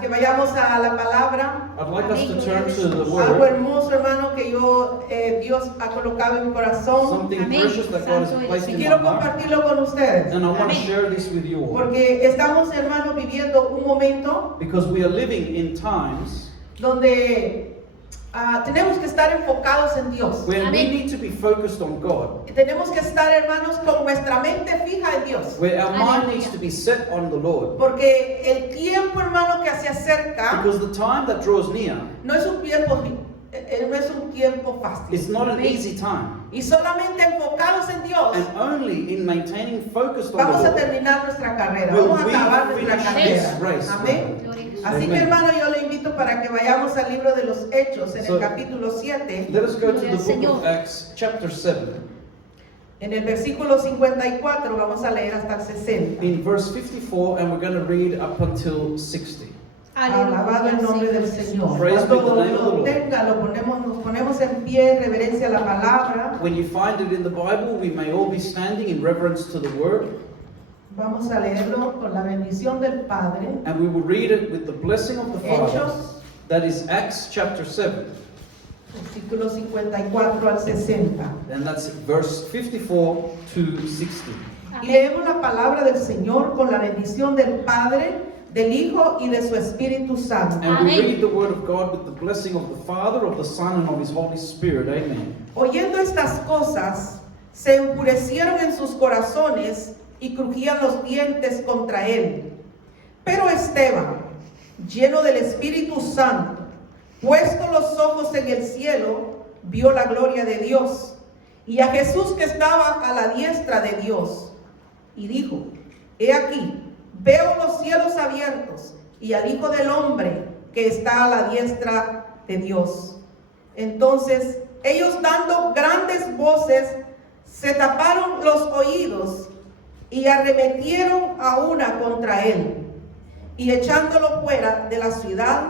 que vayamos a la palabra. I'd like us to turn to the Algo Word, hermoso, hermano, que Dios ha colocado en mi corazón. something Amén. precious that God has Santo placed Y in my quiero heart, compartirlo con ustedes. and I want to Amén. share this with you all. Porque estamos, hermano, viviendo un momento Because we are living in times donde tenemos que estar enfocados en Dios. where we Amén. need to be focused on God, Y tenemos que estar, hermanos, con nuestra mente fija en Dios. where our mind Aleluya. needs to be set on the Lord. Porque el tiempo, hermano, que se acerca Because the time that draws near no es un tiempo fácil. is not an Amén. easy time. Y solamente enfocados en Dios And only in maintaining focus on vamos the a Lord terminar nuestra carrera. will Vamos a we acabar nuestra finish carrera. this race. Amén. Gloria a Jesús. Así que, Amen. hermano, yo le invito para que vayamos al libro de los Hechos en So, el capítulo 7, Let us go to Gloria the al book Señor. of Acts, chapter 7. en el versículo 54, vamos a leer hasta el 60. In verse 54, and we're going to read up until 60. Alabado el nombre del Señor. Praise be the Cuando name of the lo Lord. tenga, nos ponemos en pie en reverencia a la palabra. When you find it in the Bible, we may all be standing in reverence to the Word, Vamos a leerlo con la bendición del Padre. and we will read it with the blessing of the Father. Hechos, That is Acts chapter 7, versículo 54 al 60. and that's verse 54 to 60. Y leemos la palabra del Señor con la bendición del Padre, del Hijo y de su Espíritu Santo. And we Amen. read the Word of God with the blessing of the Father, of the Son, and of His Holy Spirit. Amen. Oyendo estas cosas, se enfurecieron en sus corazones y crujían los dientes contra él. Pero Esteban, lleno del Espíritu Santo, puesto los ojos en el cielo, vio la gloria de Dios y a Jesús que estaba a la diestra de Dios. Y dijo: He aquí, veo los cielos abiertos y al Hijo del Hombre que está a la diestra de Dios. Entonces ellos, dando grandes voces, se taparon los oídos y arremetieron a una contra él, y echándolo fuera de la ciudad,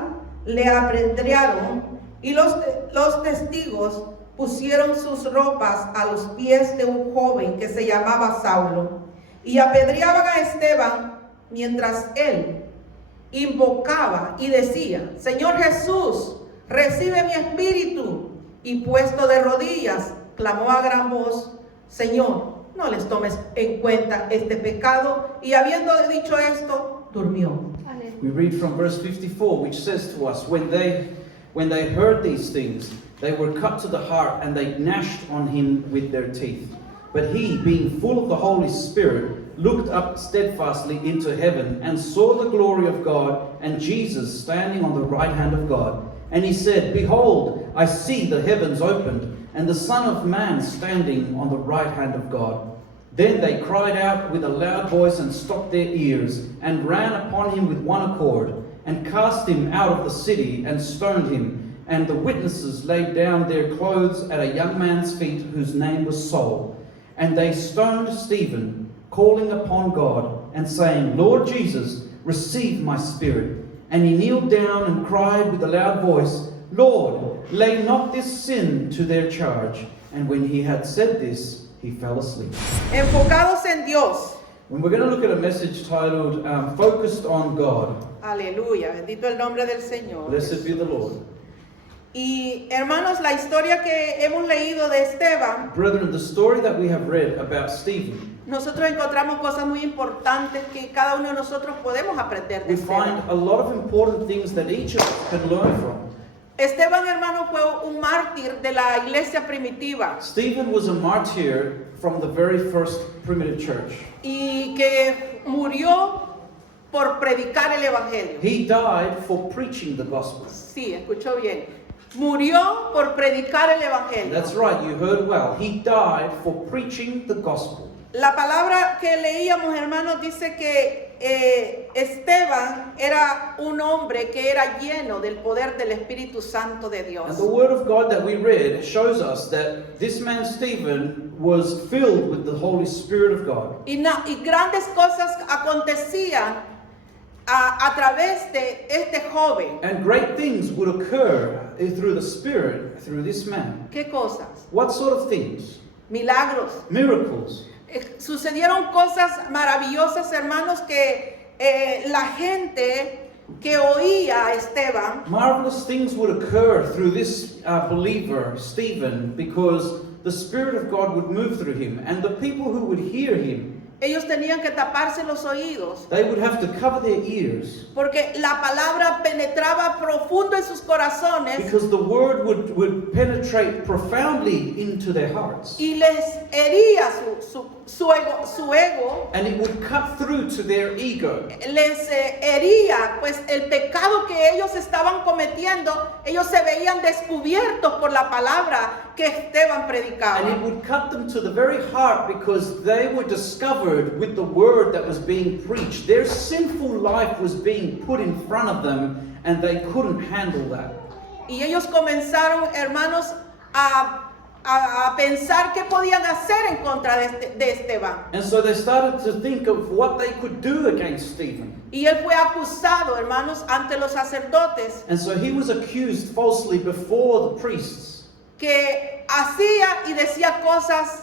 le apedrearon, y los testigos pusieron sus ropas a los pies de un joven que se llamaba Saulo, y apedreaban a Esteban mientras él invocaba y decía: Señor Jesús, recibe mi espíritu. Y puesto de rodillas, clamó a gran voz: Señor, no les tomes en cuenta este pecado. Y habiendo dicho esto, durmió. We read from verse 54, which says to us, when they heard these things, they were cut to the heart, and they gnashed on him with their teeth. But he, being full of the Holy Spirit, looked up steadfastly into heaven, and saw the glory of God, and Jesus standing on the right hand of God. And he said, Behold, I see the heavens opened, and the Son of Man standing on the right hand of God. Then they cried out with a loud voice, and stopped their ears, and ran upon him with one accord, and cast him out of the city, and stoned him. And the witnesses laid down their clothes at a young man's feet, whose name was Saul. And they stoned Stephen, calling upon God, and saying, Lord Jesus, receive my spirit. And he kneeled down and cried with a loud voice, Lord, lay not this sin to their charge. And when he had said this, he fell asleep. Enfocados en Dios. And we're going to look at a message titled, Focused on God. Aleluya, bendito el nombre del Señor. Blessed be the Lord. Y hermanos, la historia que hemos leído de Esteban, Brethren, the story that we have read about Stephen, nosotros encontramos cosas muy importantes que cada uno de nosotros podemos aprender de we find Esteban. a lot of important things that each of us can learn from. Esteban, hermano, fue un mártir de la iglesia primitiva Stephen was a martyr from the very first primitive church. y que murió por predicar el evangelio. He died for preaching the gospel. Sí, escuchó bien. Murió por predicar el evangelio. That's right, you heard well. He died for preaching the gospel. La palabra que leíamos, hermanos, dice que Esteban era un hombre que era lleno del poder del Espíritu Santo de Dios. And the word of God that we read shows us that this man Stephen was filled with the Holy Spirit of God. Y grandes cosas acontecían a través de este joven. And great things would occur through the Spirit, through this man. ¿Qué cosas? What sort of things? Milagros. Miracles. Sucedieron cosas maravillosas, hermanos, que la gente que oía a Esteban, marvelous things would occur through this believer, Stephen, because the Spirit of God would move through him, and the people who would hear him, ellos tenían que taparse los oídos, they would have to cover their ears, porque la palabra penetraba profundo en sus corazones because the word would penetrate profoundly into their hearts, y les hería su ego, and it would cut through to their ego. les hería, pues el pecado que ellos estaban cometiendo, ellos se veían descubiertos por la palabra que Esteban predicaba. And it would cut them to the very heart because they were discovered with the word that was being preached. Their sinful life was being put in front of them and they couldn't handle that. Y ellos comenzaron, hermanos, a pensar qué podían hacer en contra de Esteban. And so they started to think of what they could do against Stephen. Y él fue acusado, hermanos, ante los sacerdotes, And so he was accused falsely before the priests, que hacía y decía cosas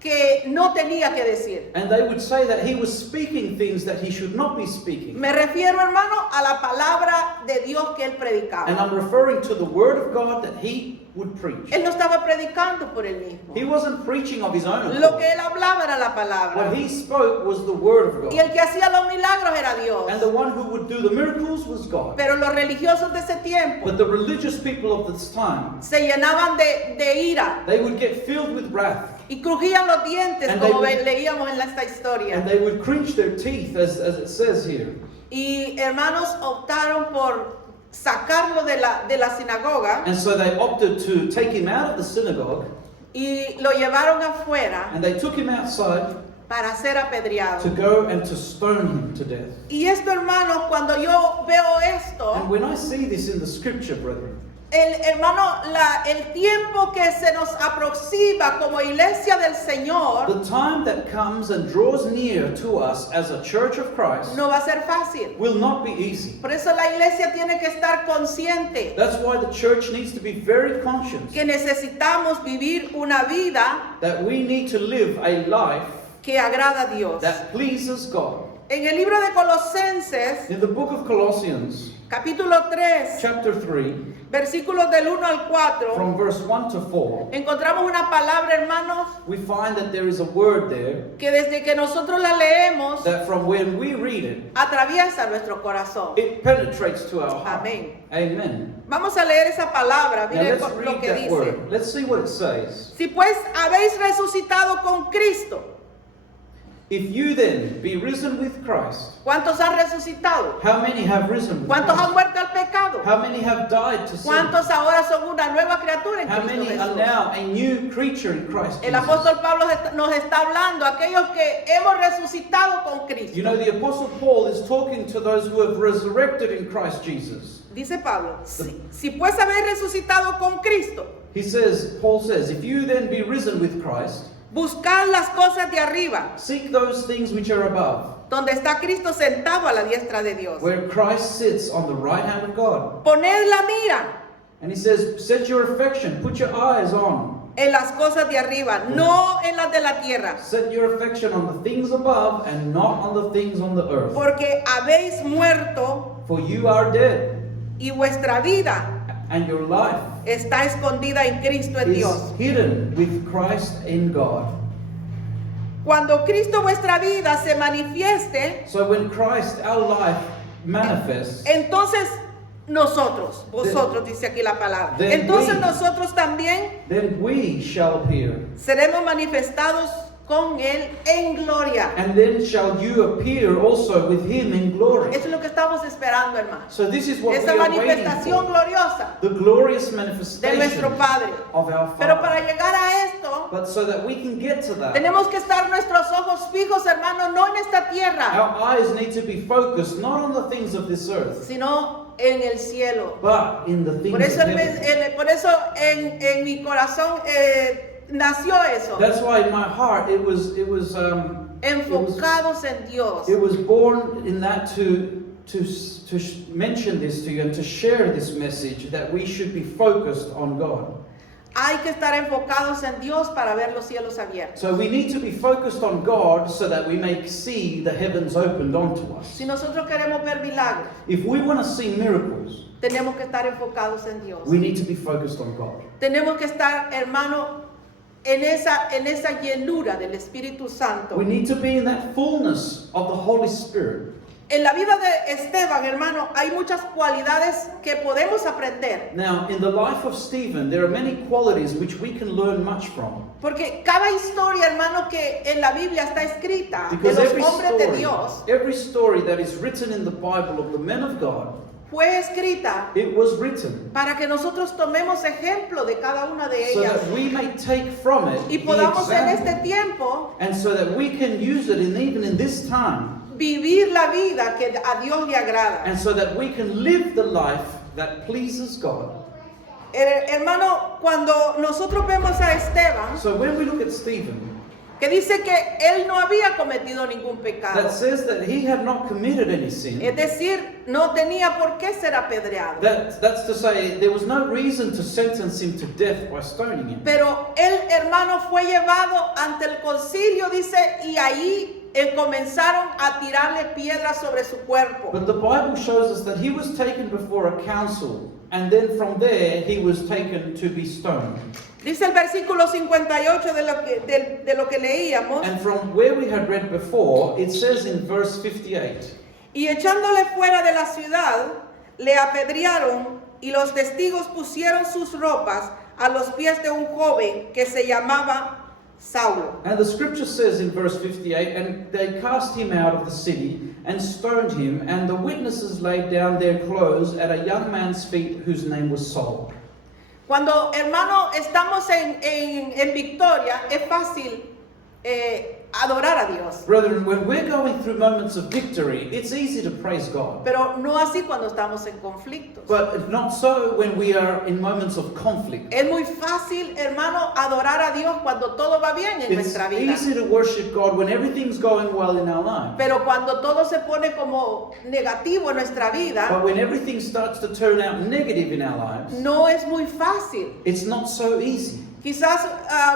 que no tenía que decir. and they would say that he was speaking things that he should not be speaking. Me refiero, hermano, a la palabra de Dios que él And predicaba. I'm referring to the word of God that he would preach. Él no estaba predicando por él mismo. He wasn't preaching of his own Lo que accord. él hablaba era la palabra. What he spoke was the word of Y God. el que hacía los milagros era Dios. And the one who would do the miracles was God. Pero los religiosos de ese tiempo But the religious people of this time, se llenaban de ira they would get filled with wrath. y crujían los dientes, And como they- leíamos en esta historia. And they would clench their teeth, as it says here. Y hermanos optaron por sacarlo de la sinagoga And so they opted to take him out of the synagogue, y lo llevaron afuera and they took him outside para ser apedreado. to go and to stone him to death. Y esto, hermanos, cuando yo veo And esto, when I see this in the scripture, brethren, el tiempo que se nos aproxima como iglesia del Señor the time that comes and draws near to us as a church of Christ no va a ser fácil. will not be easy. Por eso la iglesia tiene que estar consciente That's why the church needs to be very conscious que necesitamos vivir una vida that we need to live a life que agrada a Dios. that pleases God. En el libro de Colosenses, In the book of Colossians, capítulo 3, chapter 3, versículos del 1 al 4, from verse 1 to 4, encontramos una palabra, hermanos, we find that there is a word there que desde que nosotros la leemos, that from when we read it, atraviesa nuestro corazón. it penetrates to our heart. Amén. Amen. Vamos a leer esa palabra, Now mire let's lo read que that dice. word. Let's see what it says. Si pues habéis resucitado con Cristo, If you then be risen with Christ, ¿cuántos han resucitado? how many have risen with ¿Cuántos han Christ? muerto al pecado? How many have died to sin? ¿Cuántos ahora son una nueva criatura en How Cristo many are Jesús? now a new creature in Christ El Jesus? apóstol Pablo nos está hablando, aquellos que hemos resucitado con Cristo. You know, the Apostle Paul is talking to those who have resurrected in Christ Jesus. Dice Pablo, si pues habéis resucitado con Cristo, Paul says, if you then be risen with Christ, buscad las cosas de arriba, seek those things which are above, donde está Cristo sentado a la diestra de Dios. where Christ sits on the right hand of God. Poned la mira And he says, set your affection, put your eyes on, en las cosas de arriba, no en las de la tierra, set your affection on the things above and not on the things on the earth. porque habéis muerto For you are dead, y vuestra vida and your life está escondida en Cristo en is Dios. hidden with Christ in God. Cuando Cristo vuestra vida se manifieste, So when Christ, our life, manifests, entonces vosotros dice aquí la palabra, Then entonces we- nosotros también then we shall appear. seremos manifestados con Él en gloria. And then shall you appear also with him in glory. Eso es lo que estamos esperando, hermanos. So this is what we Esa are waiting manifestación for. gloriosa The glorious de manifestation nuestro Padre. of our Pero Father. para llegar a esto, But so that we can get to that, tenemos que estar nuestros ojos fijos, hermanos, no en esta tierra, our eyes need to be focused not on the things of this earth, sino en el cielo. but in the things Por eso, of heaven. por eso en mi corazón nació eso. That's why in my heart it was Enfocados en Dios. it was born in that to mention this to you and to share this message that we should be focused on God. Hay que estar enfocados en Dios para ver los cielos abiertos. So we need to be focused on God so that we may see the heavens opened onto us. Si nosotros queremos ver milagros, If we want to see miracles, tenemos que estar enfocados en Dios. we need to be focused on God. Tenemos que estar, hermano, en esa llenura del Espíritu Santo. We need to be in that fullness of the Holy Spirit. En la vida de Esteban, hermano, hay muchas cualidades que podemos aprender. Now, in the life of Stephen, there are many qualities which we can learn much from. Porque cada historia, hermano, que en la Biblia está escrita de Because los hombres de Dios, every story that is written in the Bible of the men of God, fue escrita it was written para que nosotros tomemos ejemplo de cada una de so ellas that we may take from it y the podamos en example, este tiempo and so that we can use it even in this time, vivir la vida que a Dios le agrada. and so that we can live the life that pleases God. Hermano, cuando nosotros vemos a Esteban, So when we look at Stephen, que dice que él no había cometido ningún pecado, that says that he had not committed any sin. es decir, no tenía por qué ser apedreado. That's to say, there was no reason to sentence him to death by stoning him. Pero él, hermano, fue llevado ante el concilio, dice, y ahí comenzaron a tirarle piedras sobre su cuerpo. But the Bible shows us that he was taken before a council, and then from there he was taken to be stoned. Dice el versículo 58 de lo que leíamos, And from where we had read before, it says in verse 58, y echándole fuera de la ciudad, le apedrearon, y los testigos pusieron sus ropas a los pies de un joven que se llamaba Saulo. and the scripture says in verse 58, and they cast him out of the city and stoned him, and the witnesses laid down their clothes at a young man's feet whose name was Saul. Cuando, hermano, estamos en victoria, es fácil adorar a Dios. Brethren, when we're going through moments of victory, it's easy to praise God. Pero no así cuando estamos en conflictos. But not so when we are in moments of conflict. Es muy fácil, hermano, adorar a Dios cuando todo va bien en It's nuestra vida. easy to worship God when everything's going well in our life. Pero cuando todo se pone como negativo en nuestra vida, But when everything starts to turn out negative in our lives, no es muy fácil. it's not so easy. Quizás,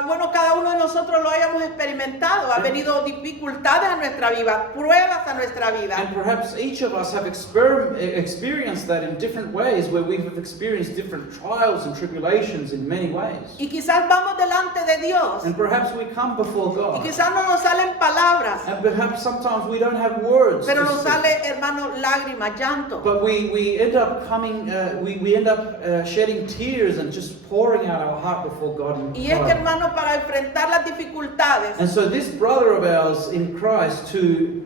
bueno, cada uno de nosotros lo hayamos experimentado. Ha venido dificultades a nuestra vida, pruebas a nuestra vida. And perhaps each of us have experienced that in different ways, where we have experienced different trials and tribulations in many ways. Y quizás vamos delante de Dios. And perhaps we come before Y God. quizás no nos salen palabras, And perhaps sometimes we don't have words pero to nos speak. sale, hermano, lágrimas, llanto. But we end up coming, we end up shedding tears and just pouring out our heart before God in Y es que, prayer. hermano, para enfrentar las dificultades, And so this brother of ours in Christ, to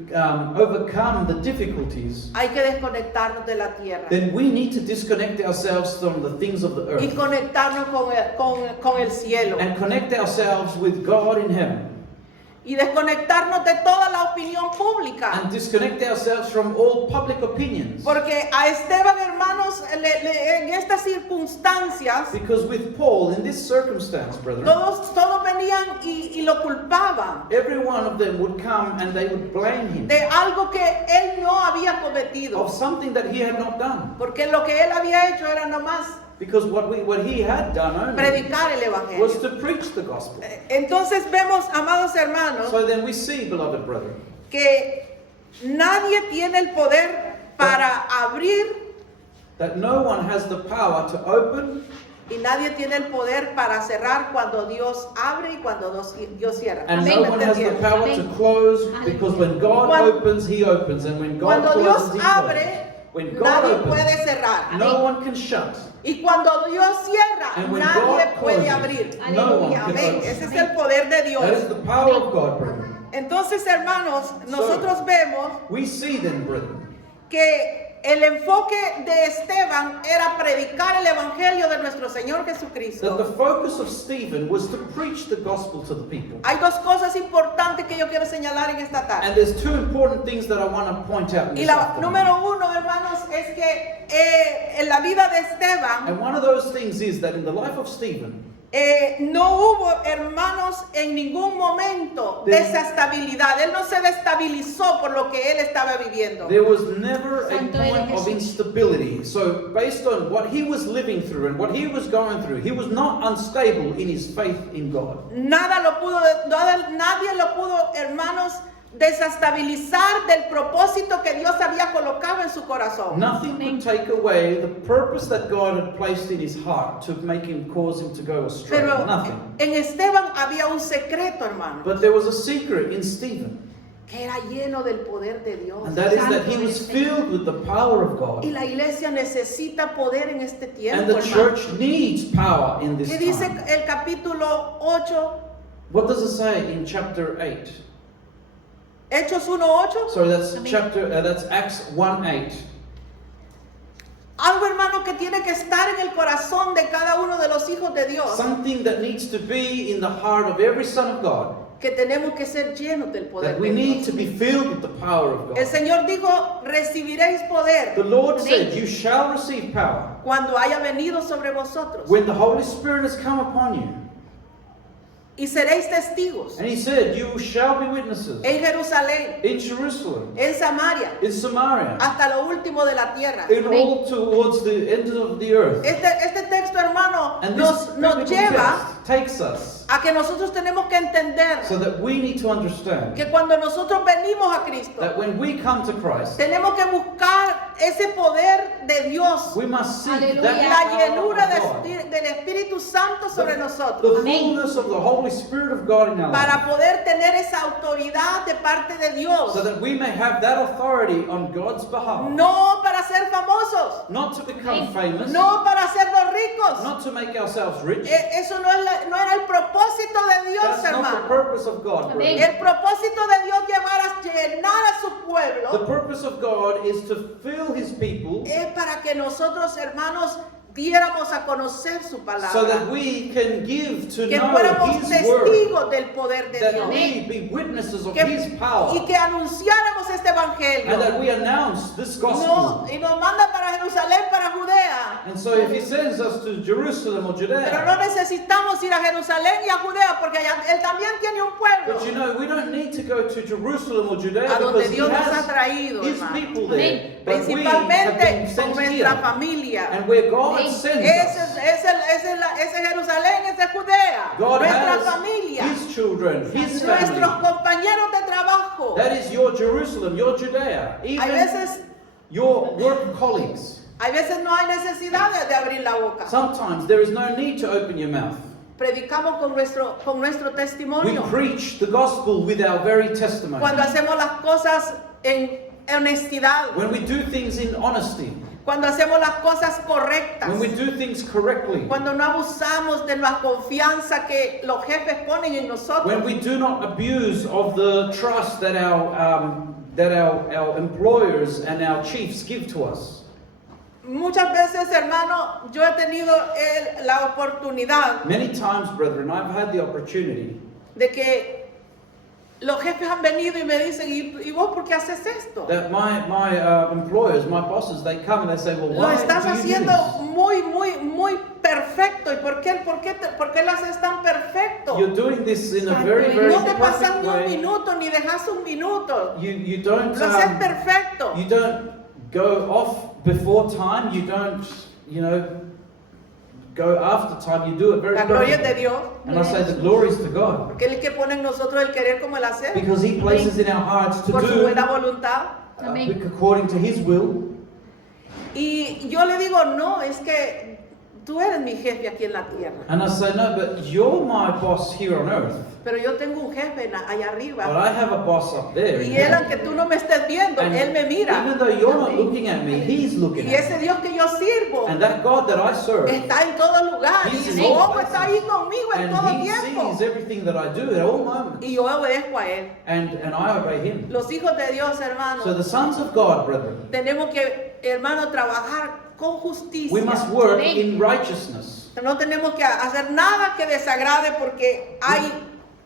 overcome the difficulties, hay que desconectarnos de la tierra then we need to disconnect ourselves from the things of the y earth conectarnos con el cielo. and connect ourselves with God in heaven, Y desconectarnos de toda la opinión pública. and disconnect ourselves from all public opinions. Porque a Esteban, hermanos, en estas circunstancias, Because with Paul, in this circumstance, brethren, todos venían y lo culpaban every one of them would come and they would blame him de algo que él no había cometido. of something that he had not done. Porque lo que él había hecho era nomás Because what he had done only predicar el was evangelio. to preach the gospel. Entonces vemos, amados hermanos, So then we see, beloved brethren, que nadie tiene el poder para abrir that no one has the power to open y nadie tiene el poder para cerrar cuando Dios abre y cuando Dios cierra. and Amén, no ¿me one has the entendieron? power to close, because when God Cuando- opens, he opens, and when God Cuando Dios closes, he abre, closes. When God nadie opens, puede cerrar. no one can shut. Y cuando Dios cierra, And when nadie God puede closes, abrir. no one Y can amén. open. Ese es el poder de That is Dios. the power of God, brethren. Entonces, hermanos, nosotros vemos We see then, brethren, que el enfoque de Esteban era predicar el evangelio de nuestro Señor that Jesucristo. the focus of Stephen was to preach the gospel to the people. Hay dos cosas importantes que yo quiero señalar en esta tarde. And there's two important things that I want to point out in Y this la afternoon. número uno, hermanos, es que en la vida de Esteban, And one of those things is that in the life of Stephen, no hubo, hermanos, en ningún momento desestabilidad. Él no se destabilizó por lo que él estaba viviendo. There was never a Santo eres point of Jesús. instability. So based on what he was living through and what he was going through, he was not unstable in his faith in God. Nadie lo pudo, hermanos, desestabilizar del propósito que Dios había colocado en su corazón. Nothing could take away the purpose that God had placed in his heart to make him, cause him to go astray. Pero Nothing. en Esteban había un secreto, hermano, But there was a secret in Stephen, que era lleno del poder de Dios. and that is that he Santo was eres filled with the power of God. Y la iglesia necesita poder en este And tiempo, the hermano. church needs power in this ¿Qué dice time. el capítulo 8, What does it say in chapter 8? Hechos 1:8? Sorry, that's Amén. that's Acts 1:8. Algo, hermano, que tiene que estar en el corazón de cada uno de los hijos de Dios. Something that needs to be in the heart of every son of God. Que tenemos que ser llenos del poder That we de need Dios. to be filled with the power of El God. Señor dijo, recibiréis poder The Lord Amén. said, "You shall receive power cuando haya venido sobre vosotros. when the Holy Spirit has come upon you." Y seréis testigos And he said, "You shall be witnesses en Jerusalén, in Jerusalem, en Samaria, in Samaria, hasta lo último de la tierra. in all towards the ends of the earth." Este texto, hermano, And nos this lleva text takes us a que nosotros tenemos que entender so that we need to understand que cuando nosotros venimos a Cristo, that when we come to Christ, tenemos que buscar ese poder de Dios, we must seek Aleluya. that la power llenura of God, del Espíritu Santo sobre the nosotros, fullness of the Holy Spirit of God in our para life, poder tener esa autoridad de parte de Dios, so that we may have that authority on God's behalf, no para ser famosos, not to become Amén. famous, no para hacernos ricos. not to make ourselves rich. Eso no era el propósito de Dios, That's not the hermano. purpose of God, Amén. brother. El propósito de Dios llenar a su The pueblo purpose of God is to fill his people es para que nosotros, hermanos, diéramos a conocer su palabra, so that we can give to que know fuéramos his word, testigos del poder de that Dios, we be witnesses of que- his power, y que anunciáramos este and that evangelio. we announce this No, gospel. y nos manda para Jerusalén, para Judea. And so if he sends us to Jerusalem or Pero no Judea, necesitamos ir a Jerusalén y a Judea porque allá él también tiene un pueblo but you know, we don't need to go to Jerusalem or Judea a donde because he Dios nos ha has traído, his hermano. people there. Amén. But we have been Principalmente con sent nuestra here. familia. And where God Amén. sends Ese us, es Jerusalén, ese es Judea, God nuestra has familia, his children, his nuestros family. compañeros de trabajo. That is your Jerusalem, your Judea, Hay even veces, your work colleagues. no hay necesidad de abrir la boca. Sometimes there is no need to open your mouth. Predicamos con nuestro We testimonio. preach the gospel with our very testimony. Cuando hacemos las cosas en honestidad, When we do things in honesty, cuando hacemos las cosas correctas, when we do things correctly, cuando no abusamos de la confianza que los jefes ponen en nosotros. when we do not abuse of the trust that our employers and our chiefs give to us. Muchas veces, hermano, yo he tenido la oportunidad Many times, brethren, I've had the opportunity de que los jefes han venido y me dicen, ¿y vos por qué haces esto? that my employers, my bosses, they come and they say, well, Lo why estás do you do haciendo this? muy perfecto. ¿Y por qué lo haces tan perfecto? You're doing this in a Santo very, es. very No te pasas perfect ni un way. minuto, ni dejas un minuto. You don't Lo haces perfecto. you don't go off before time. You don't, go after time. You do it very La gloria es de perfectly. Dios. And I say the glory is to God Porque Él es el que pone en nosotros el querer como el hacer. because He places in our hearts to Por su do buena voluntad. Amén. according to His will. Y yo le digo, no, es que tú eres mi jefe aquí en la tierra. And I say no, but you're my boss here on earth. Pero yo tengo un jefe allá But arriba. I have a boss up there. in Y Él, heaven. aunque tú no me estés viendo, And Él me mira. even though you're not looking at me, He's looking Y at ese me. Dios que yo sirvo And that God that I serve, está en todo lugar. He's Y in su all ojo está ahí conmigo en todo and He tiempo. sees everything that I do at all moments. Y yo obedezco a Él. And I obey Him. Los hijos de Dios, hermanos, So the sons of God, brethren, tenemos que, hermano, trabajar con justicia. we must work Amén. in righteousness. No tenemos que hacer nada que desagrade porque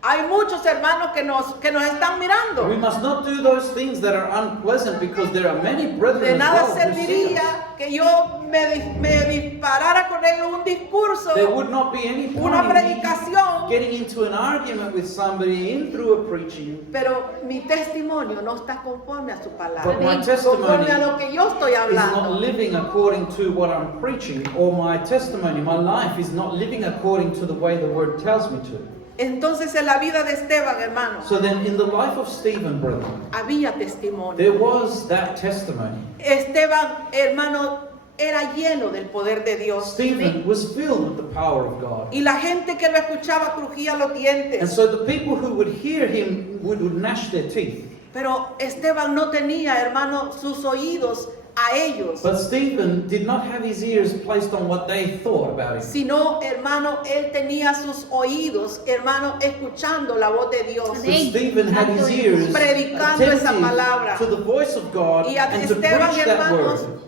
hay muchos hermanos que nos están mirando. We must not do those things that are unpleasant because there are many brethren De as nada well who see serviría us. que que yo me disparara con él un discurso, There would not be any una point in me predicación, getting into an argument with somebody in through a preaching. pero mi testimonio no está conforme a su palabra, But my conforme testimony a lo que yo estoy is not hablando. living according to what I'm preaching, or my testimony, my life is not living according to the way the word tells me to. Entonces en la vida de Esteban, hermano, So then in the life of Stephen, brethren, había testimonio. there was that testimony. Esteban, hermano, era lleno del poder de Dios. Stephen was filled with the power of God. Y la gente que lo escuchaba crujía los And dientes. so the people who would hear him would gnash their teeth. Pero Esteban no tenía, hermano, sus oídos a ellos, But Stephen did not have his ears placed on what they thought about him. sino, hermano, él tenía sus oídos, hermano, escuchando la voz de Dios. But Amén. Stephen had his ears Predicando esa palabra. attentive to the voice of God Y a and to Esteban, preach that hermanos, word.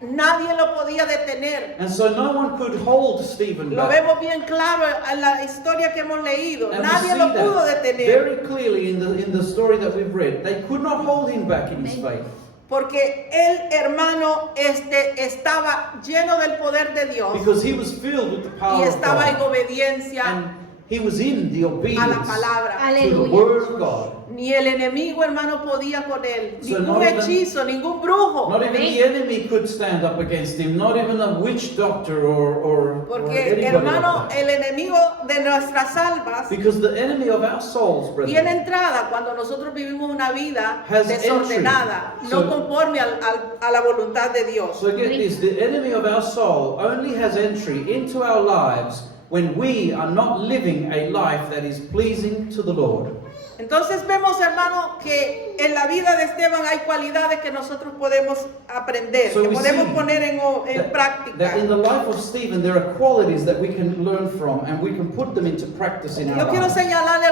nadie lo podía detener. And so no one could hold Stephen Lo back. vemos bien claro en la historia que hemos leído. And we Nadie see lo pudo that detener. very clearly in the story that we've read. They could not hold him back in his faith. Porque él, hermano, estaba lleno del poder de Dios Because he was filled with the y power of estaba en God. obediencia And he was in the a la obedience palabra. to the Aleluya. word of God. Ni el enemigo, hermano, podía con él. So Ningún not even- hechizo, ningún brujo. Not even the enemy could stand up against him. Not even a witch doctor or Porque, anybody hermano, like that. el enemigo de nuestras almas Because the enemy of our souls, tiene brethren, entrada cuando nosotros vivimos una vida Has desordenada, entry. no So- conforme a la voluntad de Dios. so get this, the enemy of our soul only has entry into our lives when we are not living a life that is pleasing to the Lord. Entonces vemos, hermano, que en la vida de Esteban hay cualidades que nosotros podemos aprender, So que we podemos see poner en That práctica. in the life of Stephen there are qualities that we can learn from and we can put them into practice in our Yo quiero lives. señalarle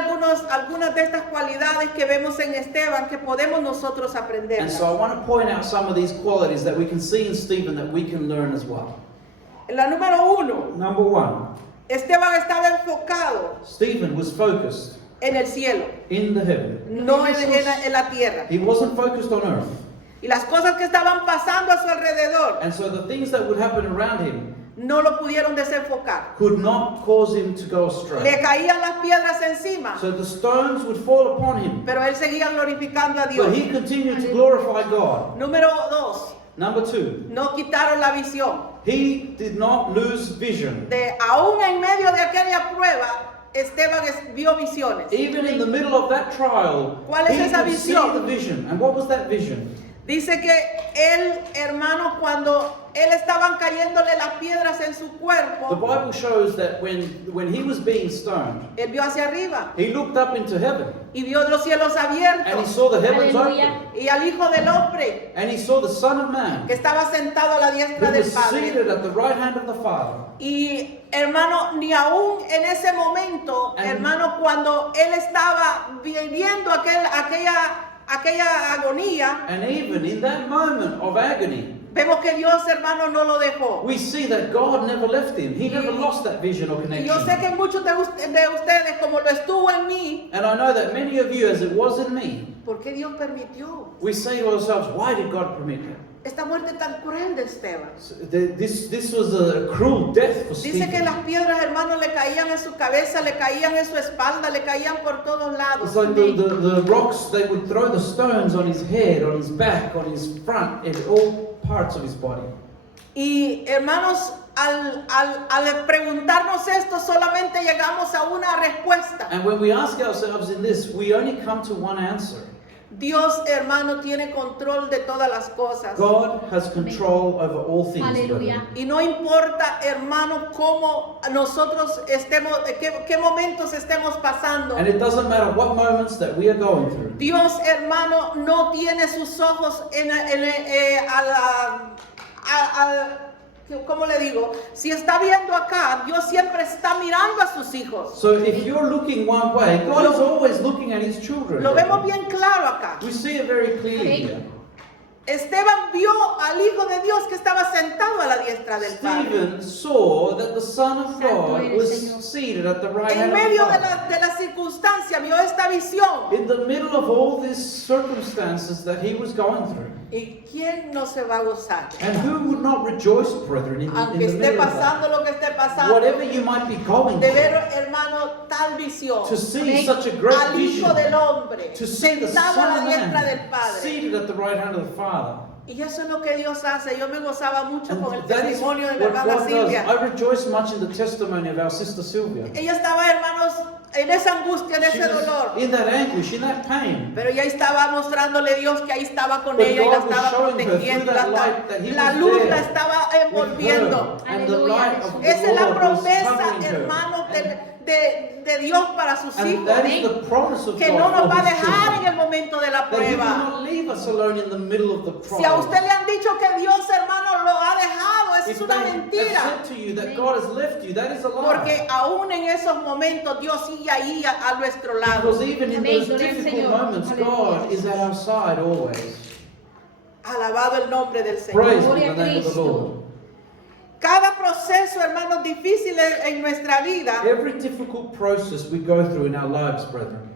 algunas de estas cualidades que vemos en Esteban que podemos nosotros aprender. And so I want to point out some of these qualities that we can see in Stephen that we can learn as well. La número 1, Number one, Esteban estaba enfocado Stephen was focused en el cielo, in the heaven. no en la tierra. He wasn't focused on earth. Y las cosas que estaban pasando a su alrededor And so the things that would happen around him no lo pudieron desenfocar. could not cause him to go Le astray. caían las piedras encima, So the stones would fall upon him, pero él seguía glorificando a Dios. but he continued to glorify God. Número 2, Number two, no quitaron la visión. he did not lose vision. Aún en medio de aquella prueba, Esteban vio visiones. Even in the middle of that trial, ¿Cuál es he esa could see visión? the vision. And what was that vision? Dice que él, hermano, cuando él estaban cayéndole las piedras en su The cuerpo, Bible shows that when he was being stoned, él vio hacia arriba he looked up into heaven y vio los cielos and he abiertos saw the heavens Aleluya. open. y al Hijo del Hombre And he saw the Son of Man que estaba sentado a la who diestra del was Padre. seated at the right hand of the Father. Y hermano, ni aún en ese momento, And- hermano, cuando él estaba viviendo aquella agonía, And even in that moment of agony, vemos que Dios, hermano, no lo dejó. we see that God never left him. He never lost that vision or Y yo sé connection. que muchos de ustedes, como lo estuvo en mí, And I know that many of you, as it was in me, ¿por qué Dios permitió we say to ourselves, why did God permit that? esta muerte tan cruel de Esteban? So this was a cruel death for Dice que Stephen. las piedras, hermano, le caían en su cabeza, le caían en su espalda, le caían por todos lados. It's like the rocks, they would throw the stones on his head, on his back, on his front, in all parts of his body. Y hermanos, al preguntarnos esto, solamente llegamos a una respuesta. And when we ask ourselves in this, we only come to one answer. Dios, hermano, tiene control de todas las cosas. God has control over all things. Aleluya. brethren. Y no importa, hermano, cómo nosotros estemos, qué momentos estemos pasando. And it doesn't matter what moments that we are going through. Dios, hermano, no tiene sus ojos ¿cómo le digo? Si está viendo acá, Dios siempre está mirando a sus hijos. So if you're looking one way, God is always looking at his children. Lo vemos bien claro acá. We see it very clearly here. Esteban vio al Hijo de Dios que estaba sentado a la diestra del Padre. Stephen saw that the Son of Santo God eres, was Señor. seated at the right En hand of the medio de Father. la circunstancia vio esta visión. In the middle of all these circumstances that he was going through. ¿Y quién no se va a gozar? And who would not rejoice, brethren, in Aunque the esté middle of that? pasando lo que esté pasando, Whatever you might be going de ver, through, hermano, tal visión. to see Amén. such a great Al vision, Hijo del Hombre, to see the sentado a Son la of diestra Man del Padre. seated at the right hand of the Father. Y eso es lo que Dios hace. Yo me gozaba mucho con el And that is what testimonio de mi hermana God does. Silvia. I rejoice much in the testimony of our sister Sylvia. Ella estaba, hermanos, en esa angustia, en She ese dolor. was in that anguish, in that pain. Pero ella estaba mostrándole Dios que ahí estaba con But ella y la God was estaba showing her protegiendo. through that light that He La was luz there la estaba with envolviendo. her, and the Aleluya, light of Jesús. the Esa es la Lord was promesa, covering her. hermanos, de Dios para sus And hijos. that is the promise of Que God no nos for va a His dejar en children. el momento de la That He will prueba. not leave us alone in the middle of the Si a trial. usted le han dicho que Dios, hermano, lo ha dejado, eso es If una they have mentira. said to you that God has left you, that is a lie. Porque aún en esos momentos Dios sigue ahí a nuestro lado. Because even in Amén, those gloria al difficult Señor. moments, Aleluya. God is at our side always. Alabado el nombre del Señor. Praise be Gloria the a name of the Cristo. Lord. Cada proceso, hermanos, difícil en nuestra vida Every difficult process we go through in our lives, brethren,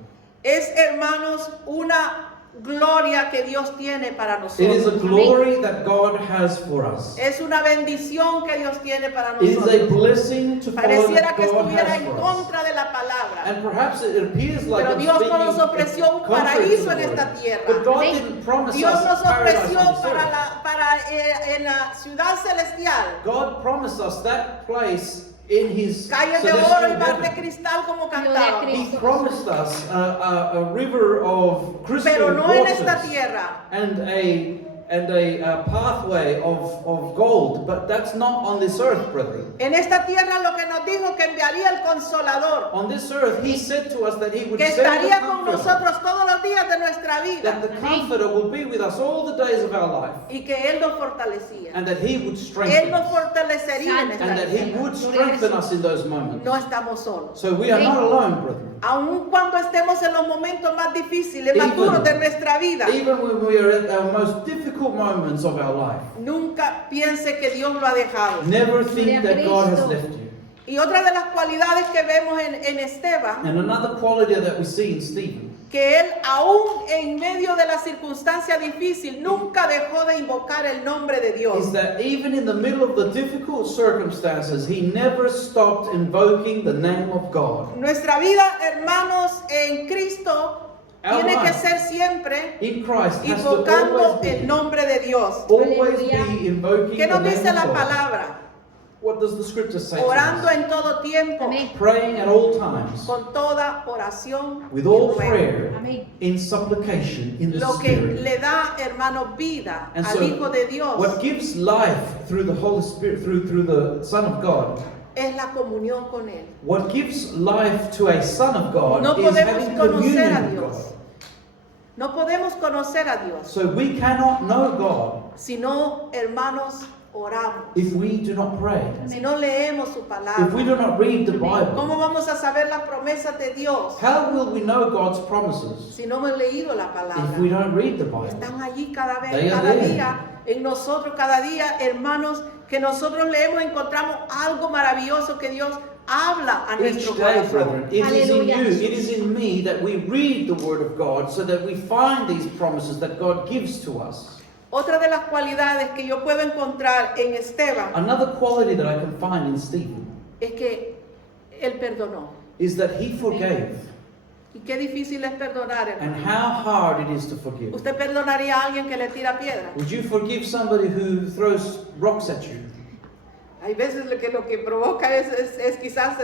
es, hermanos, una gloria que Dios tiene para it is a nosotros. glory that God has for us. Es una bendición que Dios tiene para It is a nosotros. blessing to follow Pareciera that que God estuviera has en for us. contra de la palabra. And perhaps it appears like Pero I'm Dios speaking nos ofreció un contrary to paraíso the en esta word. tierra. But God Amén. didn't promise Dios us nos paradise ofreció on this earth. en la ciudad celestial God promised us that place in His calles de celestial oro y mar de heaven. cristal como Gloria a cantaba. Cristo. He promised us a river of crystal Pero no en waters esta tierra. and a pathway of gold, but that's not on this earth, brethren. En esta tierra lo que nos dijo que enviaría el Consolador, On this earth, He said to us that He would que send the estaría con Comforter, nosotros todos los días de nuestra that vida the Comforter will be with us all the days of our life, y que Él nos fortalecía. and that He would Él strengthen nos us, fortalecería en esta and that He tierra. would strengthen us in those moments. No estamos solos. So we are not alone, brethren. Aun cuando estemos en los momentos más difíciles, más Even- duros de nuestra vida, Even when we are at our most difficult moments of our life, nunca piense que Dios lo ha dejado. never think Gloria a that God has Cristo. left you. Y otra de las cualidades que vemos en Esteban, And another quality that we see in Stephen que él aún en medio de la circunstancia difícil nunca dejó de invocar el nombre de is Dios. that even in the middle of the difficult circumstances, he never stopped invoking the name of God. Nuestra vida, hermanos, en Cristo Our tiene que life ser siempre in Christ has to invocando el always nombre de Dios. Aleluya. be invoking ¿Qué the nos name dice of la God. palabra? What does the scripture say to Orando us? en todo tiempo, Amén. Praying at all times, con toda oración with y all ruego. prayer, Amén. in supplication, in the Lo que Spirit. le da, hermano, vida And al so, Hijo de Dios what gives life through the Holy Spirit, through the Son of God, es la comunión con Él. what gives life to a Son of God No is podemos having conocer a communion with Dios. God. No podemos conocer a Dios So we cannot know God si no, hermanos, oramos, if we do not pray, si no leemos su if we palabra. do not read the Bible. ¿Cómo vamos a saber las promesas de Dios How will we know God's promises si no hemos leído la if we palabra? don't read the Bible? Están allí cada vez, They are cada there. día, en nosotros, cada día, hermanos, que nosotros leemos, encontramos algo maravilloso que Dios habla a Each nuestro day, corazón. brethren, it is in Hallelujah. you, it is in me that we read the Word of God so that we find these promises that God gives to us. Otra de las cualidades que yo puedo encontrar en Esteban Another quality that I can find in Stephen es que él perdonó. is that he forgave. Y qué difícil es perdonar, And hermano. how hard it is to forgive. ¿Usted perdonaría a alguien que le tira piedra? Would you forgive somebody who throws rocks at you? Hay veces lo que provoca es quizás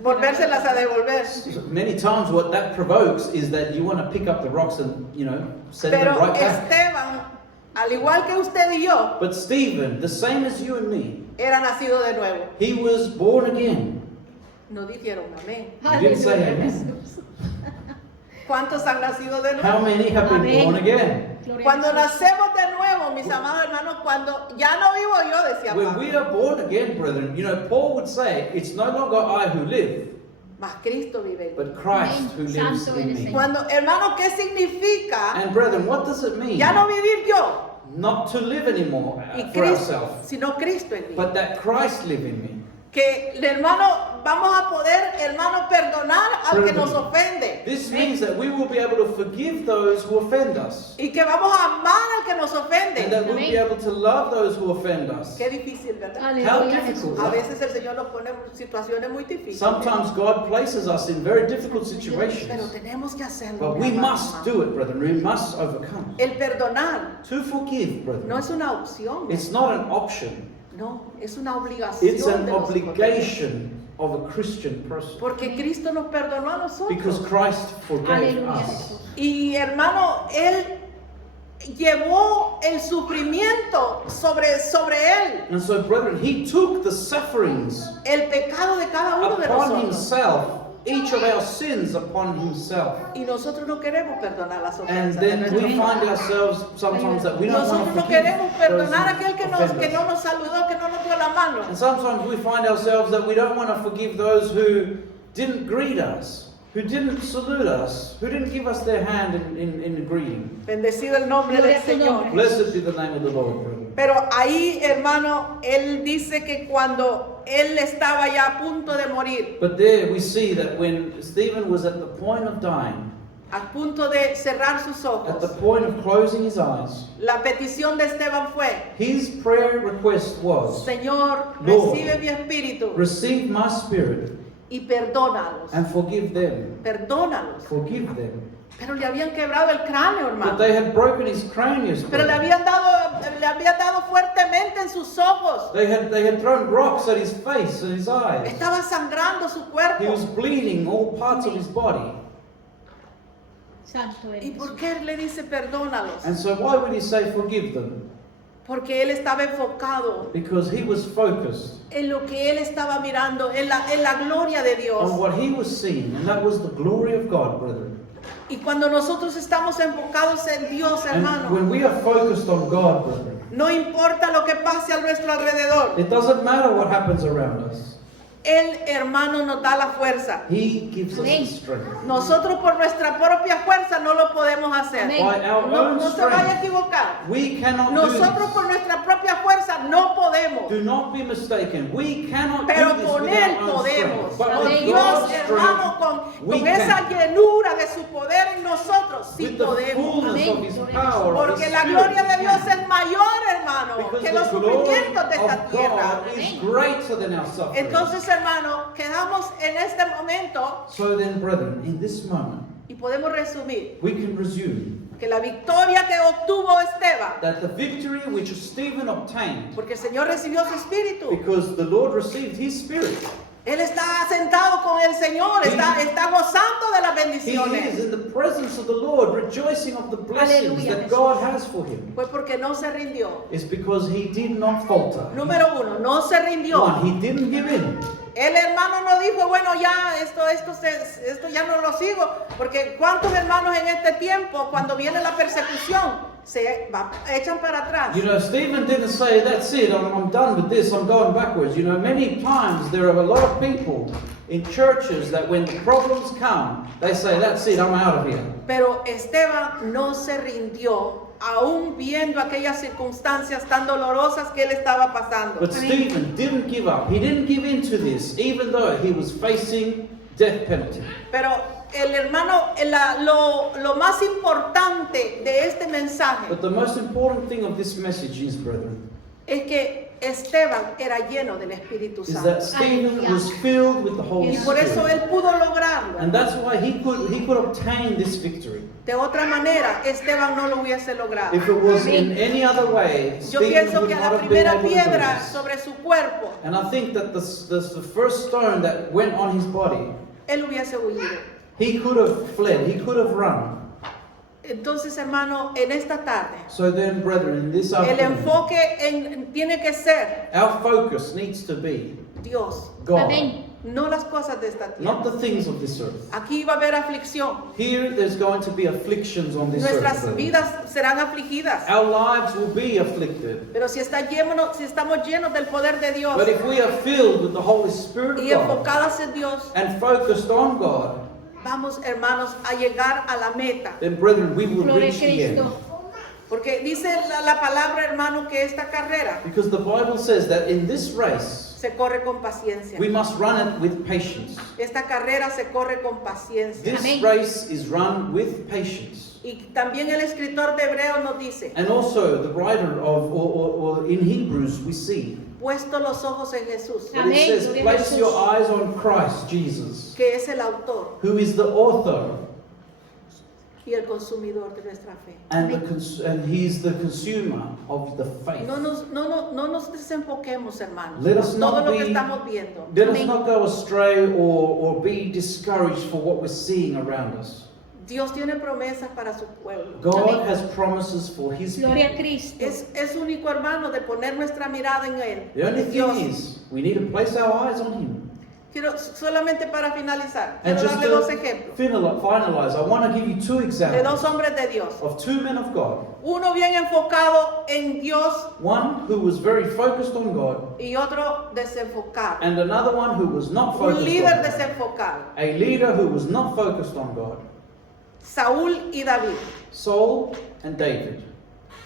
volvérselas a devolver. Many times what that provokes is that you want to pick up the rocks and, send them Pero right back. Esteban, al igual que usted y yo, But Stephen, the same as you and me, era nacido de nuevo. he was born again. No dijeron amén. You didn't say Aleluya, amen. Jesús. ¿Cuántos han nacido de How nuevo? many have been Amén. born again? Gloria a Cuando Jesús. nacemos de nuevo, mis amados hermanos, cuando ya no vivo yo, decía When we Pablo, are born again, brethren, Paul would say, it's no longer I who live, mas Cristo vive en mí. but Christ Amén. who lives Santo in eres, me. Señor. Cuando, hermano, ¿qué significa And brethren, what does it mean? ya no vivir yo, not to live anymore y for Cristo, ourselves, sino Cristo en mí. but that Christ live in me. Que el hermano, vamos a poder, hermano, perdonar al que nos ofende. This means that we will be able to forgive those who offend us, Y que vamos a amar al que nos and ofende. that we'll be able to love those who offend us. Qué difícil, ¿verdad? How Aleluya, difficult. Jesús. A veces el Señor nos pone en situaciones muy difíciles. Sometimes God places us in very difficult Pero situations, tenemos que hacerlo. but mi we amado must hermano. do it, brethren. We must overcome. El perdonar To forgive, no brethren, es una opción. it's not an option. No, es una obligación. It's an de nosotros. obligation of a Christian person, Porque Cristo nos perdonó a nosotros. because Christ forgave Aleluya, us. Jesús. Y hermano, Él llevó el sufrimiento sobre él, And so, brethren, He took the sufferings el pecado de cada uno de upon nosotros. Himself, each of our sins upon Himself. Y nosotros no queremos perdonar las And ofensas de then nuestros we hermanos. find ourselves sometimes that we don't want Nosotros to no forgive queremos those perdonar a who aquel que offend no us. nos saludó, que no nos dio la mano. And sometimes we find ourselves that we don't want to forgive those who didn't greet us, who didn't salute us, who didn't give us their hand in the greeting. Bendecido el nombre Gloria del a tu Señor. nombre. Blessed be the name of the Lord, brethren. Pero ahí, hermano, él dice que cuando él estaba ya a punto de morir, But there we see that when Stephen was at the point of dying, a punto de cerrar sus at the ojos, point of closing his eyes, la petición de Esteban fue: his prayer request was, Señor, Lord, recibe mi espíritu receive my spirit y perdónalos. and forgive them. Perdónalos. Forgive them. Pero le habían quebrado el cráneo, But hermano. they had broken his cranius. Pero le habían dado fuertemente en sus ojos. They had thrown rocks at his face and his eyes. Estaba sangrando su He cuerpo. was bleeding all parts of his body. Santo eres. ¿Y por qué le dice perdónalos? And so why would he say forgive them? Porque él estaba enfocado Because he was focused en lo que él estaba mirando, en la gloria de Dios. on what he was seeing, and that was the glory of God, brethren. Y cuando nosotros estamos enfocados en Dios, And hermano, when we are focused on God, brethren, no importa lo que pase a nuestro alrededor, it doesn't matter what happens around us. el hermano nos da la fuerza. He gives us the Amén. strength. Nosotros por nuestra propia fuerza no lo podemos hacer. Amén. By our No, own no se vaya a strength, equivocar. we cannot do Nosotros this. por nuestra propia fuerza no podemos. Do not be mistaken. We cannot Pero do this con with Él our own podemos. strength. But Amén. with Dios, God's hermano, strength, we con esa can. llenura de su poder en nosotros, sí With the podemos. fullness of Amén. His power, of Porque His la Spirit, gloria we de Dios can. es mayor, hermano, Because que los the glory sufrimientos de esta of tierra. God is greater than our suffering. Entonces, hermano, quedamos en este momento So then, brethren, in this moment, y podemos resumir we can resume que la victoria que obtuvo Esteban, that the victory which Stephen obtained, porque el Señor recibió su espíritu, because the Lord received his spirit. él está sentado con el Señor, está gozando de las He bendiciones. is in the presence of the Lord, rejoicing of the blessings Aleluya, that Jesús. God has for him. Fue porque no se rindió. It's because he did not falter. Número uno, no se rindió. One, he didn't give in. El hermano no dijo, bueno, ya esto ya no lo sigo, porque cuántos hermanos en este tiempo, cuando viene la persecución, echan para atrás. You know, Stephen didn't say, that's it, I'm done with this, I'm going backwards. You know, many times there are a lot of people in churches that when the problems come, they say, that's it, I'm out of here. Pero Esteban no se rindió, aún viendo aquellas circunstancias tan dolorosas que él estaba pasando. But Stephen didn't give up. He didn't give in to this, even though he was facing death penalty. Pero el hermano, lo más importante de este mensaje But the most important thing of this message is, brethren, es que Esteban era lleno del Espíritu is Santo. that Stephen Hallelujah. was filled with the Holy Y por eso Spirit. él pudo lograrlo. And that's why he could obtain this victory. De otra manera, Esteban no lo hubiese logrado. If it was in any other way, Yo Stephen pienso would que a not la have been primera able to do piedra this. sobre su cuerpo, And I think that the first stone that went on his body, él hubiese huido. he could have fled, he could have run. Entonces, hermano, en esta tarde, So then, brethren, this el afternoon, enfoque tiene que ser our focus needs to be Dios, God, Amén. no las cosas de esta not tierra. the things of this earth. Aquí va a haber aflicción. Here, there's going to be afflictions on this earth. Nuestras brethren. vidas serán afligidas. Our lives will be afflicted. Pero si estamos llenos del poder de Dios But if we are filled with the Holy Spirit of y God enfocadas en Dios, and focused on God, vamos, hermanos, a llegar a la meta. then, brethren, we will Gloria a reach the end. Cristo. Porque dice la palabra, hermano, que esta carrera Because the Bible says that in this race, se corre con paciencia. we must run it with patience. Esta carrera se corre con paciencia. This Amén. race is run with patience. Y también el escritor de Hebreos nos dice, And also the writer of, or in Hebrews we see, puesto los ojos en Jesús, that it Amén. says, Gloria a place Jesús. your eyes on Christ Jesus, que es el autor who is the author y el consumidor de nuestra fe. and, and he's the consumer of the faith. No nos desenfoquemos, hermanos, Let us por not todo lo que be- estamos viendo. Let us Amén. not go astray or be discouraged for what we're seeing around us. Dios tiene promesas para su pueblo. God Amén. has promises for his Gloria a people. Cristo. Es único, hermano, de poner nuestra mirada en Él. The only en Dios. thing is, we need to place our eyes on him. Quiero solamente para finalizar, And quiero just darle dos to ejemplos finalize, I want to give you two de dos examples hombres de Dios. of two men of God. Uno bien enfocado en Dios One who was very focused on God, y otro desenfocado. and another one who was not Un focused on líder God. desenfocado. A leader who was not focused on God. Saúl y David. Saul and David.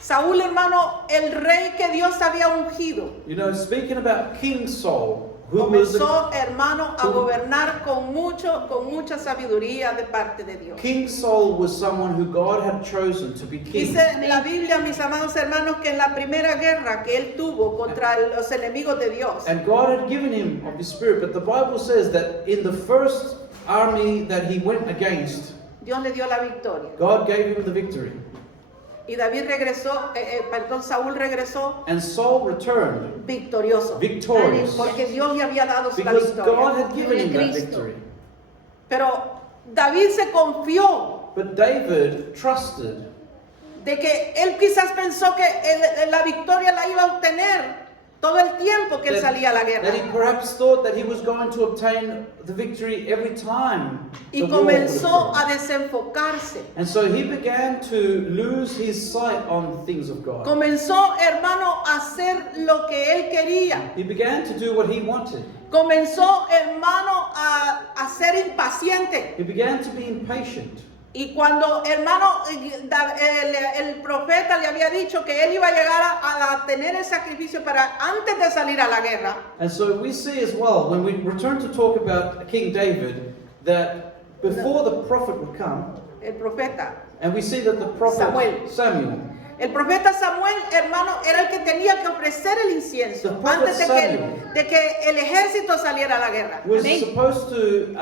Saúl, hermano, el rey que Dios había ungido, You know, speaking about King Saul, who was the comenzó, hermano, a who- gobernar con mucha sabiduría de parte de Dios. King Saul was someone who God had chosen to be king. Dice en la Biblia, mis amados hermanos, que en la primera guerra que él tuvo contra los enemigos de Dios, And God had given him of his spirit, but the Bible says that in the first army that he went against, Dios le dio la victoria. God gave him the victory. Y David regresó, Saúl regresó And Saul returned victorioso, victorious porque Dios le había dado la because God victoria. had given him that Cristo. victory. Pero David se confió But David trusted de que él quizás pensó que la victoria la iba a obtener todo el tiempo que él salía a la guerra. that he perhaps thought that he was going to obtain the victory every time Y the war would comenzó occur. a desenfocarse. And so he began to lose his sight on things of God. Comenzó, hermano, a hacer lo que él quería. He began to do what he wanted. Comenzó, hermano, a ser impaciente. He began to be impatient. Y cuando, hermano, el profeta le había dicho que él iba a llegar a tener el sacrificio para antes de salir a la guerra, And so we see as well, when we return to talk about King David, that before the prophet would come, el profeta, and we see that the prophet Samuel, el profeta Samuel, hermano, era el que tenía que ofrecer el incienso The prophet antes de Samuel que el ejército saliera a la guerra. was Amén. supposed to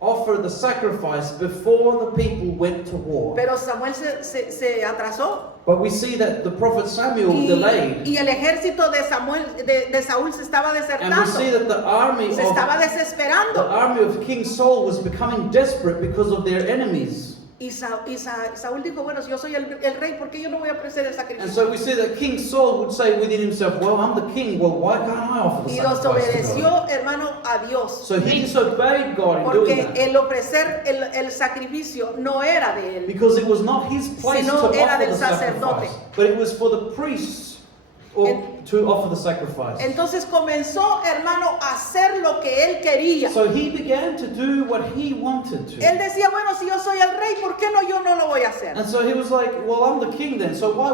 offer the sacrifice before the people went to war. Pero Samuel se atrasó. But we see that the prophet Samuel delayed, Y el ejército de Saúl se estaba and we desertando, see that the army se estaba of desesperando. King Saul was becoming desperate because of their enemies. Y Saúl dijo, bueno, si yo soy el rey, ¿por qué yo no voy a ofrecer el And sacrificio? so we see that King Saul would say within himself, well, I'm the king, well, why can't I offer the Y sacrifice to God? desobedeció, hermano, a Dios. So he disobeyed God in Porque doing that. el ofrecer el sacrificio no era de él. Because it was not his place Sino to era offer del the sacerdote. sacrifice, but it was for the priests to offer the sacrifice. Entonces comenzó, hermano, a hacer lo que él quería. So he began to do what he wanted to. Él decía, bueno, si yo soy el rey, ¿por qué yo no lo voy a hacer? And so he was like, well, I'm the king then, so why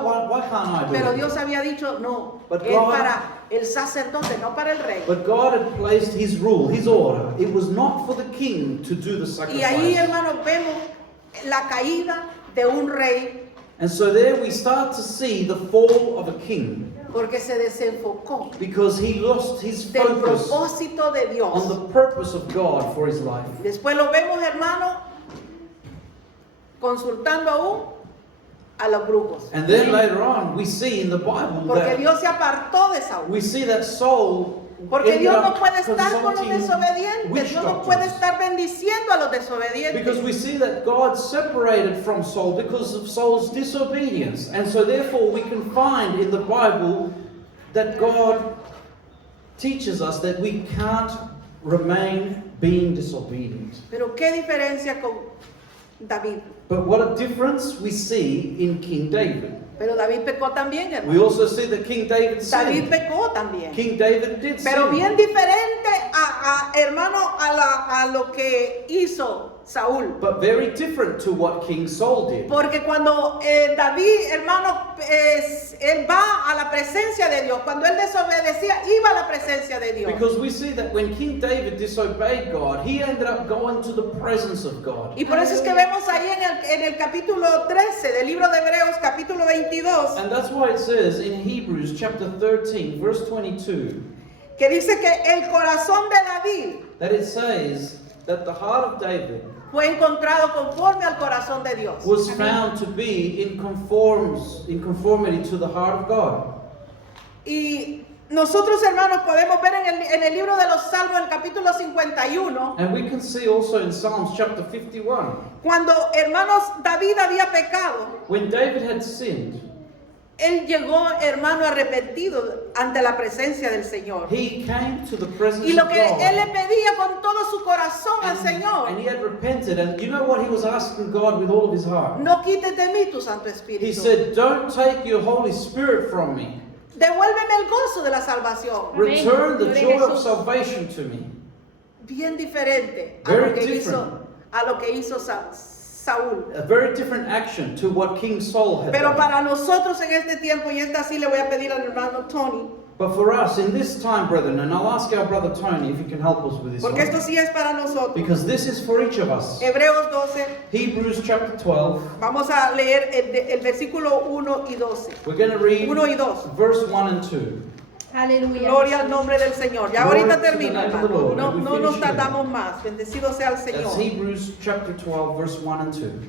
can't I do Pero it? Dios había dicho, no, But es God- para el sacerdote, no para el rey. But God had placed his rule, his order. It was not for the king to do the Y ahí, sacrifice. hermanos, vemos la caída de un rey And so there we start to see the fall of a king porque se desenfocó because he lost his del focus propósito de on Dios. the purpose of God for his life. Después lo vemos, hermano, consultando aún a los brujos. And then later on, we see in the Bible Porque that Dios se apartó de Saúl. we see that Saul Porque ended Dios no up puede estar con los consulting desobedientes. witch Dios no puede doctors. estar bendiciendo a los Because desobedientes. we see that God separated from Saul because of Saul's disobedience. And so therefore we can find in the Bible that God teaches us that we can't remain being disobedient. Pero qué diferencia con David. But what a difference we see in King David. Pero David pecó también, hermano. We also see that King David David sinned. pecó también. King David did Pero sin. bien diferente hermano, a lo que hizo Saúl. but very different to what King Saul did. Porque cuando David, hermano, él va a la presencia de Dios, cuando él desobedecía, iba a la presencia de Dios. Because we see that when King David disobeyed God, he ended up going to the presence of God. Y por eso es que vemos ahí en el capítulo 13 del libro de Hebreos, capítulo 22, And that's why it says in Hebrews chapter 13, verse 22, que dice que el corazón de David that it says that the heart of David fue encontrado conforme al corazón de Dios. was found to be in conformity to the heart of God. Y nosotros, hermanos, podemos ver en el libro de los Salmos, el capítulo 51, And we can see also in Psalms chapter 51, cuando, hermanos, David había pecado, when David had sinned, él llegó, hermano, arrepentido ante la presencia del Señor. he came to the presence Y lo of que él le God. pedía con todo su corazón al Señor: And he had repented, and you know what he was asking God with all of his heart? no quites de mí tu Santo He Espíritu. said, "Don't take your Holy Spirit from me. Devuélveme el gozo de la salvación. Amén. Return the Gloria a joy of Jesús. salvation to me." Bien diferente a Very lo que different. hizo Saúl. A very different action to what King Saul had Pero done. para nosotros en este tiempo, y esta sí le voy a pedir al hermano Tony, But for us in this time, brethren, and I'll ask our brother Tony if he can help us with this porque esto one, sí es para nosotros. because this is for each of us. Hebreos 12, Hebrews chapter 12, vamos a leer el versículo 1 y 12. we're going to read 1 y 2. verse 1 and 2. Aleluya. Gloria al nombre del Señor. Ya Glory ahorita to the termino, name of the hermano. Lord. No, We no finish nos here. tardamos más. Bendecido sea el That's Señor. Hebrews chapter 12, verse 1 and 2.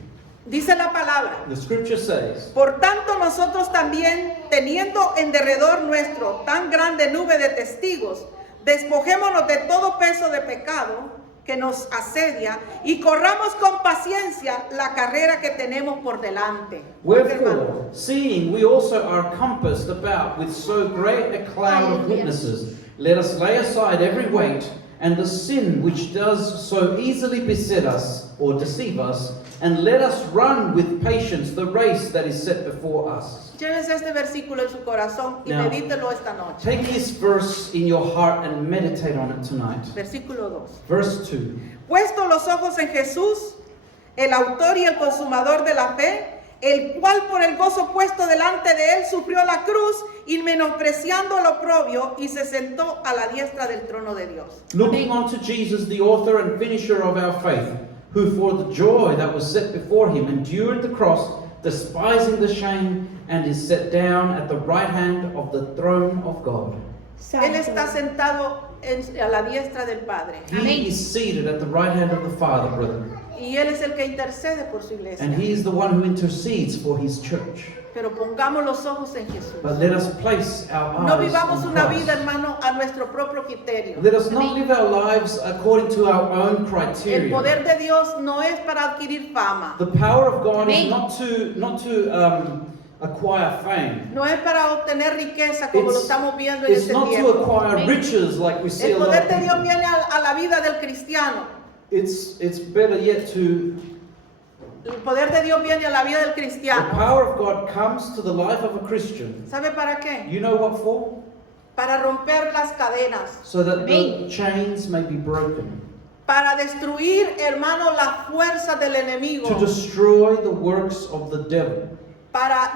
Dice la palabra: The scripture says, por tanto, nosotros también, teniendo en derredor nuestro tan grande nube de testigos, despojémonos de todo peso de pecado que nos asedia y corramos con paciencia la carrera que tenemos por delante. "Wherefore, seeing we also are compassed about with so great a cloud of Hallelujah. witnesses, let us lay aside every weight and the sin which does so easily beset us or deceive us, and let us run with patience the race that is set before us." Llévese este versículo en su corazón y Now, medítelo esta noche. Take this verse in your heart and meditate on it tonight. Versículo 2. Verse 2. Puesto los ojos en Jesús, el autor y el consumador de la fe, el cual por el gozo puesto delante de él sufrió la cruz y menospreciando lo oprobio y se sentó a la diestra del trono de Dios. Looking unto Jesus, the author and finisher of our faith, who for the joy that was set before him endured the cross, despising the shame, and is set down at the right hand of the throne of God. Él está sentado a la diestra del Padre He Amén. is seated at the right hand of the Father, brethren. y Él es el que intercede por su And iglesia. he is the one who intercedes for his church. Pero pongamos los ojos en Jesús. But let us place our No eyes vivamos on una Christ. vida, hermano, a nuestro propio criterio. Let us not live our lives according to our own El criteria. poder de Dios no es para adquirir fama. The power of God is Amén. not to acquire fame. No es para obtener riqueza como lo It's, estamos viendo en it's este not to tiempo. acquire Amén. riches like we see El a lot poder of de Dios people. viene a la vida del cristiano. It's better yet to, El poder de Dios viene a la vida del the cristiano. power of God comes to the life of a Christian. ¿Sabe para qué? You know what for? Para romper las cadenas. So that the Amén. chains may be broken. Para destruir, hermano, la fuerza del enemigo. To destroy the works of the devil.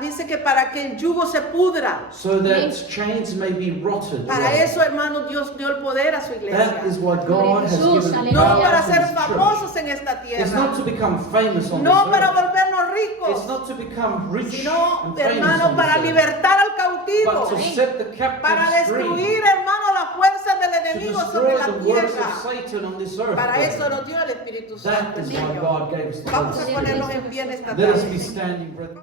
Dice que para que el yugo se pudra. So that Amén. chains may be rotted Para away. eso, hermano, Dios dio el poder a su iglesia. That is why God has Jesús, given aleluya. No power para to ser his church. famosos en esta It's not to tierra. become famous on No this para earth. volvernos It's ricos. not to become rich Sino, and famous hermano, on para this earth. libertar al But cautivo. to set the Para captives free. destruir, hermano, las fuerzas del To enemigo sobre destroy la the works of tierra. Satan on this earth. Para eso brethren. nos dio el Espíritu That Santo. is why Señor. God gave us the Vamos a Holy ponernos Spirit. en pie en esta Let us be tarde. standing, brethren.